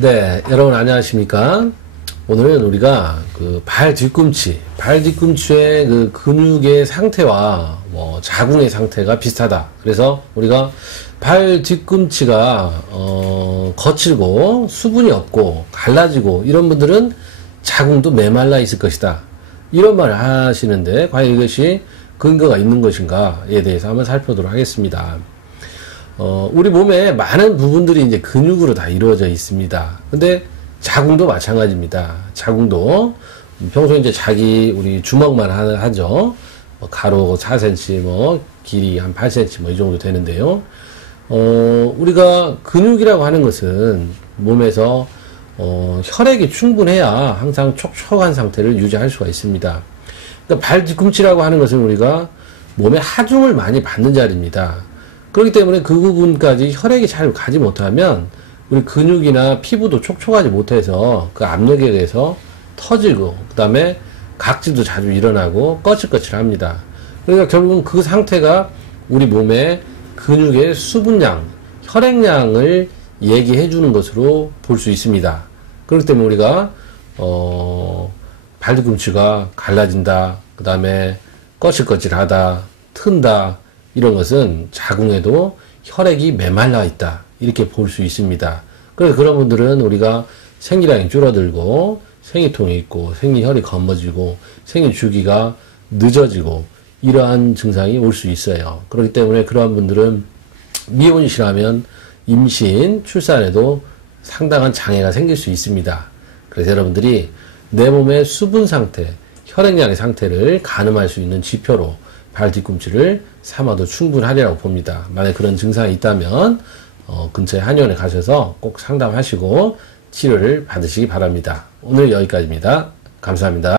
네, 여러분 안녕하십니까? 오늘은 우리가 그 발 뒤꿈치, 발 뒤꿈치의 그 근육의 상태와 뭐 자궁의 상태가 비슷하다. 그래서 우리가 발 뒤꿈치가 어 거칠고 수분이 없고 갈라지고 이런 분들은 자궁도 메말라 있을 것이다. 이런 말을 하시는데 과연 이것이 근거가 있는 것인가에 대해서 한번 살펴보도록 하겠습니다. 어, 우리 몸에 많은 부분들이 이제 근육으로 다 이루어져 있습니다. 근데 자궁도 마찬가지입니다. 자궁도 평소에 이제 자기 우리 주먹만 하, 죠 뭐 가로 4cm, 뭐 길이 한 8cm 뭐 이 정도 되는데요. 어, 우리가 근육이라고 하는 것은 몸에서 어, 혈액이 충분해야 항상 촉촉한 상태를 유지할 수가 있습니다. 그러니까 발 뒤꿈치라고 하는 것은 우리가 몸에 하중을 많이 받는 자리입니다. 그렇기 때문에 그 부분까지 혈액이 잘 가지 못하면 우리 근육이나 피부도 촉촉하지 못해서 그 압력에 의해서 터지고 그 다음에 각질도 자주 일어나고 꺼칠꺼칠합니다. 그러니까 결국은 그 상태가 우리 몸의 근육의 수분량, 혈액량을 얘기해 주는 것으로 볼 수 있습니다. 그렇기 때문에 우리가 어 발뒤꿈치가 갈라진다, 그 다음에 꺼칠꺼칠하다, 튼다 이런 것은 자궁에도 혈액이 메말라 있다 이렇게 볼 수 있습니다. 그래서 그런 분들은 우리가 생리량이 줄어들고 생리통이 있고 생리혈이 검어지고 생리 주기가 늦어지고 이러한 증상이 올 수 있어요. 그렇기 때문에 그러한 분들은 미혼이시라면 임신, 출산에도 상당한 장애가 생길 수 있습니다. 그래서 여러분들이 내 몸의 수분 상태, 혈액량의 상태를 가늠할 수 있는 지표로 발 뒤꿈치를 삼아도 충분하리라고 봅니다. 만약 그런 증상이 있다면 어, 근처에 한의원에 가셔서 꼭 상담하시고 치료를 받으시기 바랍니다. 오늘 여기까지입니다. 감사합니다.